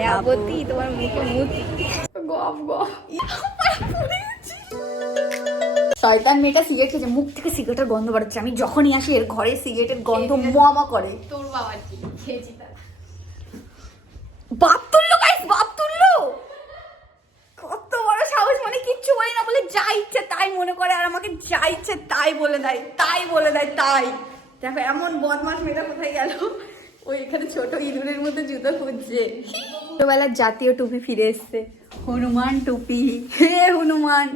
মায়াবতী তোমার মুখে মুতি গপ গপ। শয়তান মেয়েটা সিগারেট খেয়েছে, মুখ থেকে সিগারেটের গন্ধ বাড়ছে। আমি যখনই আসি এর ঘরে সিগারেটের গন্ধ মমা করে। তোর বাবার কি খেয়েছি তার বাপ তুললো গাইস, বাপ তুললো। কত বড় সাহস, মানে কিচ্ছু বলি না বলে যা ইচ্ছে তাই মনে করে, আর আমাকে যা ইচ্ছে তাই বলে দেয়, তাই বলে দেয় তাই। দেখো এমন বদমাস মেয়েটা কোথায় গেল? ওই এখানে ছোট ইঁদুরের মধ্যে জুতো খুঁজছে। ছোটবেলার জাতীয় টুপি ফিরে এসছে, হনুমান টুপি। হে হনুমান,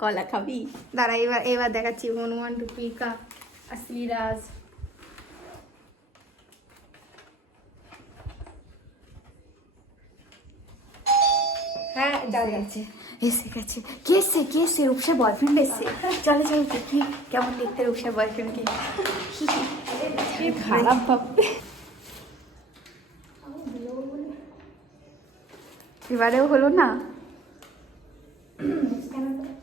কলা খাবি? দাঁড়া এবার এবার দেখাচ্ছি হনুমান টুপি কা আসলি রাজ। হ্যাঁ যাচ্ছে, এসে গেছে। কে এসছে? কে এসছে? রূপসার বয়ফ্রেন্ড এসছে। চলে চলো দেখি কেমন দেখতে রূপসার বয়ফ্রেন্ডকে। খারাপ ভাববে। এবারেও হলো না।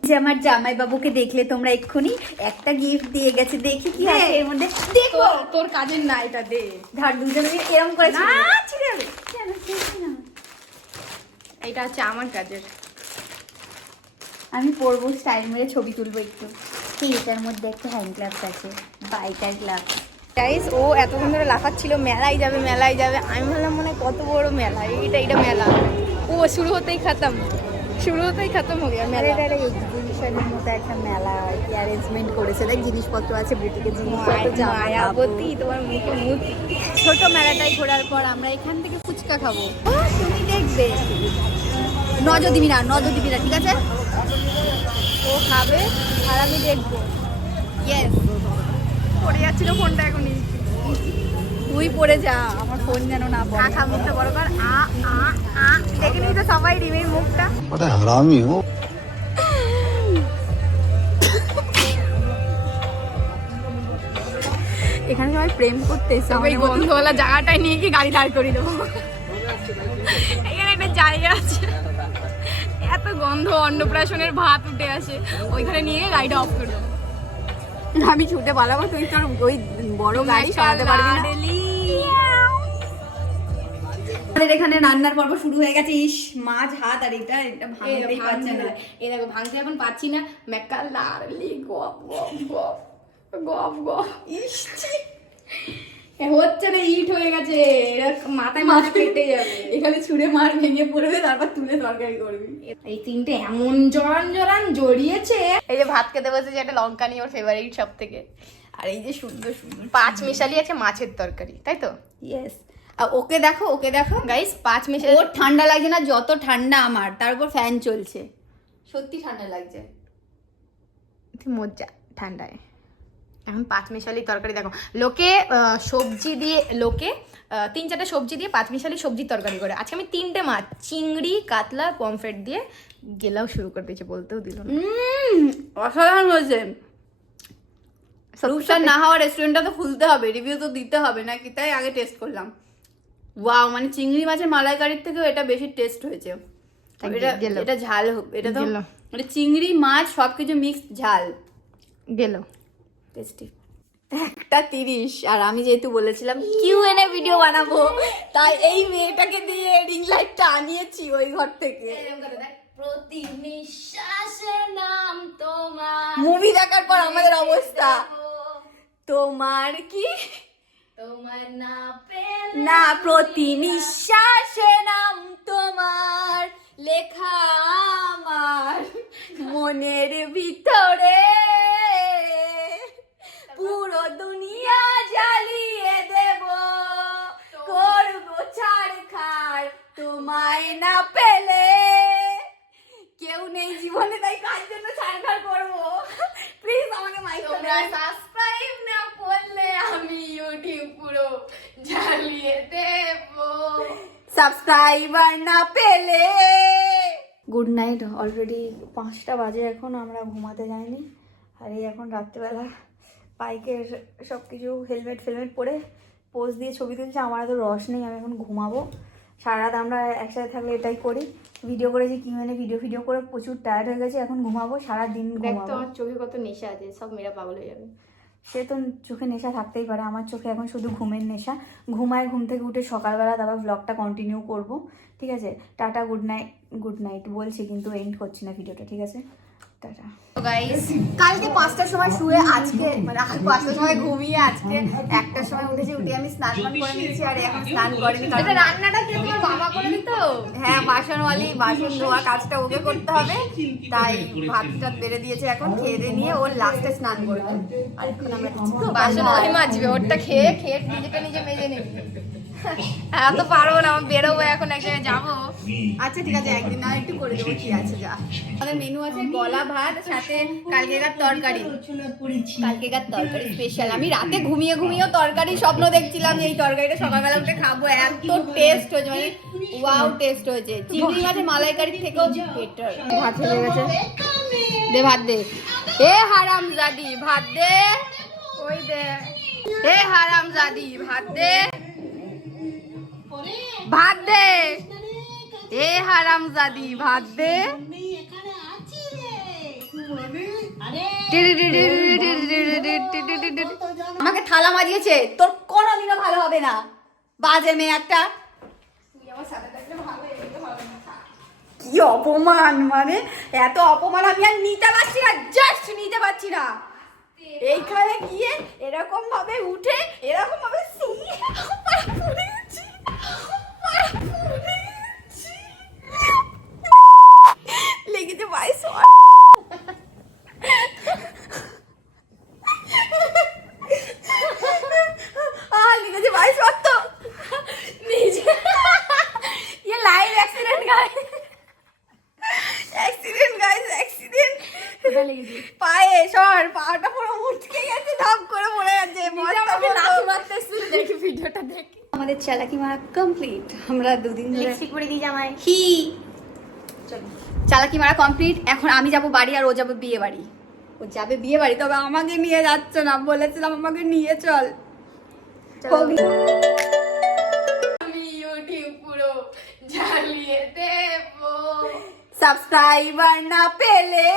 যে আমার জামাই বাবুকে দেখলে তোমরা এক্ষুনি একটা গিফট দিয়ে গেছে, দেখি কি আছে এর মধ্যে। দেখো তোর কাজের না এটা দে। ধর দুজনে মিলে এরকম করে না ছিড়ে যাবে। কেন ছিড়ছি না? এটা হচ্ছে আমার কাজের। আমি পরবো, স্টাইল মেরে ছবি তুলবো একটু। কি এটার মধ্যে একটা হ্যান্ড গ্লাভস আছে, বাইকার গ্লাভস। গাইস ও এতক্ষণ ধরে লাফাচ্ছিল মেলায় যাবে মেলায় যাবে। আমি ভাবলাম মনে হয় কত বড় মেলা, এটা মেলা। ও শুরু হতেই খতম হয়ে গেল মেলা। এটা একটা এক্সিবিশনের মতো একটা মেলা কি অ্যারেঞ্জমেন্ট করেছে। দেখ জিনিসপত্র আছে, বুটিকের জিনিসপত্র, জামা মায়াবতী তোমার মুখে মুতি। ছোট মেলাটাই ঘোরার পর আমরা এখান থেকে ফুচকা খাবো। ও তুমি দেখবে, নজর দিবি না, ঠিক আছে? ও খাবে আর আমি দেখবো। ইয়েস, পড়ে যাচ্ছিল ফোনটা এখনই। তুই পড়ে যা, আমার ফোন যেন না পড়ে। খা মুখটা বড় কর। দেখে নিই তো সবাই রিমির মুখটা। बड़ा हरामी हो। এখানে সবাই প্রেম করতে এসে ওই গন্ধওয়ালা জায়গাটায় নিয়ে কি গাড়ি দাঁড় করিয়ে দেবো। এখানে একটা জায়গা আছে, এত গন্ধ, অন্নপ্রাশনের ভাত উঠে আসে, ওইখানে নিয়ে গাড়িটা অফ করে দেবো। আমি ছুটে পালাবো, তুই তোর ওই বড় গাড়ি চালাতে পারবি না। আমাদের এখানে রান্নার পর্ব শুরু হয়ে গেছে। ইস মাছ হাত, আর এটা ভাঙতেই পারছে না। এই দেখো ভাঙতে এখন পাচ্ছি না। মেকা লাড়লি গপ গপ গপ গপ গপ। ইস হচ্ছে না, ইট হয়ে গেছে। মাথায় মাথা কেটে যাবে। এখানে ছুঁড়ে মার ভেঙে পড়বে, তারপর তুলে তরকারি করবি। এই তিনটে এমন জড়ান জড়িয়েছে। এই যে ভাত খেতে বসেছে, একটা লঙ্কা নিয়ে ওর ফেভারিট সব থেকে। আর এই যে সুন্দর সুন্দর পাঁচ মিশালি আছে মাছের তরকারি, তাই তো? ইয়েস। আর ওকে দেখো গাইস, পাঁচ মিশালি। ওর ঠান্ডা লাগছে না যত ঠান্ডা আমার, তার উপর ফ্যান চলছে। সত্যি ঠান্ডা লাগছে। মজা ঠান্ডায়। এখন পাঁচ মিশালি তরকারি দেখো, লোকে সবজি দিয়ে, লোকে 3-4টা সবজি দিয়ে পাঁচ মিশালি সবজির তরকারি করে। আজকে আমি 3টে মাছ, চিংড়ি, কাতলা, পমফ্রেট দিয়ে গেলাও শুরু করে দিয়েছে, বলতেও দিল না। অসাধারণ হয়েছে। রূপসার না হওয়া রেস্টুরেন্টটা তো খুলতে হবে, রিভিউ তো দিতে হবে নাকি, তাই আগে টেস্ট করলাম। ওয়াও, মানে চিংড়ি মাছের মালাইকারির থেকেও এটা বেশি টেস্ট হয়েছে। এটা ঝাল, এটা তো মানে চিংড়ি মাছ সবকিছু মিক্সড ঝাল গেল টেস্টি। 1:30, আর আমি যেহেতু বলেছিলাম Q&A ভিডিও বানাবো, তাই এই মেয়েটাকে দিয়ে রিং লাইটটা আনিয়েছি ওই ঘর থেকে। প্রতি নিঃশ্বাসে নাম তোমার, মুভি দেখার পর আমাদের অবস্থা। তোমার কি তোমার না পেলে না, প্রতি নিঃশ্বাসে নাম তোমার লেখা আমার মনের ভিতরে, পুরো দুনিয়া জ্বালিয়ে দেব, করবো ছাড়খাড় তোমায় না পেলে। কেউ নেই জীবনে, তাই কার জন্য ছাড়খাড় করবো? প্লিজ আমাকে মাইক করে সাবস্ক্রাইব না করলে আমি ইউটিউব পুরো জ্বালিয়ে দেব। সাবস্ক্রাইবার না পেলে। Good night. অলরেডি 5টা বাজে, এখন আমরা ঘুমাতে যাইনি। আর এই এখন রাত্রিবেলা বাইকের সব কিছু হেলমেট পরে পোজ দিয়ে ছবি তুলছে। আমার এত রস নেই, আমি এখন ঘুমাবো। সারা রাত আমরা একসাথে থাকলে এটাই করি, ভিডিও করেছি Q&A ভিডিও করে প্রচুর টায়ার্ড হয়ে গেছে। এখন ঘুমাবো, সারাদিন দেখ তো ঘুমাবো। আমার চোখে কত নেশা আছে, সব মেয়েরা পাগল হয়ে যাবে। সে তো চোখে নেশা থাকতেই পারে, আমার চোখে এখন শুধু ঘুমের নেশা। ঘুমায়, ঘুম থেকে উঠে সকালবেলা তারপর ব্লগটা কন্টিনিউ করব, ঠিক আছে? টাটা, গুড নাইট বলছি কিন্তু এন্ড করছি না ভিডিওটা, ঠিক আছে? Tata guys. কালকে 5টার সময় শুয়ে আজকে মানে 5টার সময় ঘুমিয়ে আজকে 1টার সময় উঠেছি। উঠে আমি স্নান করে নিয়েছি, আর এখন স্নান করিনি। এটা রান্নাটা কি তোমার বাবা করে দিত? হ্যাঁ, বাসনওয়ালি, বাসন ধোয়া কাজটা ওকে করতে হবে, তাই ভাত টাত বেড়ে দিয়েছে। এখন খেয়ে দিয়ে নিয়ে ওর লাস্টে স্নান করবে, আর এখন আমরা বাসন ওই মাজবে, ওরটা খেয়ে নিজেটা নিজে মেজে নিবি। হ্যাঁ তো পারবো না, আমি বেরোবো এখন, এক জায়গায় যাবো। আচ্ছা ঠিক আছে, একদিন না একটু করে দেবো, কি আছে যা। আমাদের মেনু আছে গলা ভাত, সাথে কালকেকার তরকারি স্পেশাল। আমি রাতে ঘুমিয়েও তরকারি স্বপ্ন দেখছিলাম যে এই তরকারিটা সকালবেলা উঠে খাবো। এত টেস্ট হয়েছে, মানে ওয়াও টেস্ট হয়েছে। চিংড়ি মাছের মালাইকারির থেকেও বেটার। ভাত হয়ে গেছে, দে ভাত দে। এ হারামজাদি ভাত দে, ওই দে। এ হারামজাদি ভাত দে, ভাত দে। এ হারামজাদি ভাত দে। আমাকে থালা মাজিয়েছে, তোর কোনোদিনও ভালো হবে না, বাজে মেয়ে একটা। কি অপমান, মানে এত অপমান আমি আর নিতে পারছি না, জাস্ট নিতে পারছি না। এইখানে গিয়ে এরকম ভাবে উঠে এরকম ভাবে লেগেছে ভাই সর। লেগেছে ভাই সর তো নিজে। ये लाइव एक्सीडेंट गाइस, एक्सीडेंट কোথায় লেগেছে? পায়ে সর, পাটা পুরো মুটকে গেছে, ধাপ করে পড়ে গেছে। আমাকে লাথি মারতে এসেছিল, দেখি ভিডিওটা দেখি। আমাদের চালাকি মারা কমপ্লিট। আমরা দুদিন ধরে লিপস্টিক পরে দিয়ে জামাই কি চালাকি মারা কমপ্লিট। এখন আমি যাব বাড়ি, আর ও যাবে বিয়ে বাড়ি। ও যাবে বিয়ে বাড়ি, তবে আমাকে নিয়ে যাচ্ছে না, বলেছিলাম আমাকে নিয়ে চল। আমি ইউটিউব পুরো জ্বালিয়ে দেবো। সাবস্ক্রাইবার না পেলে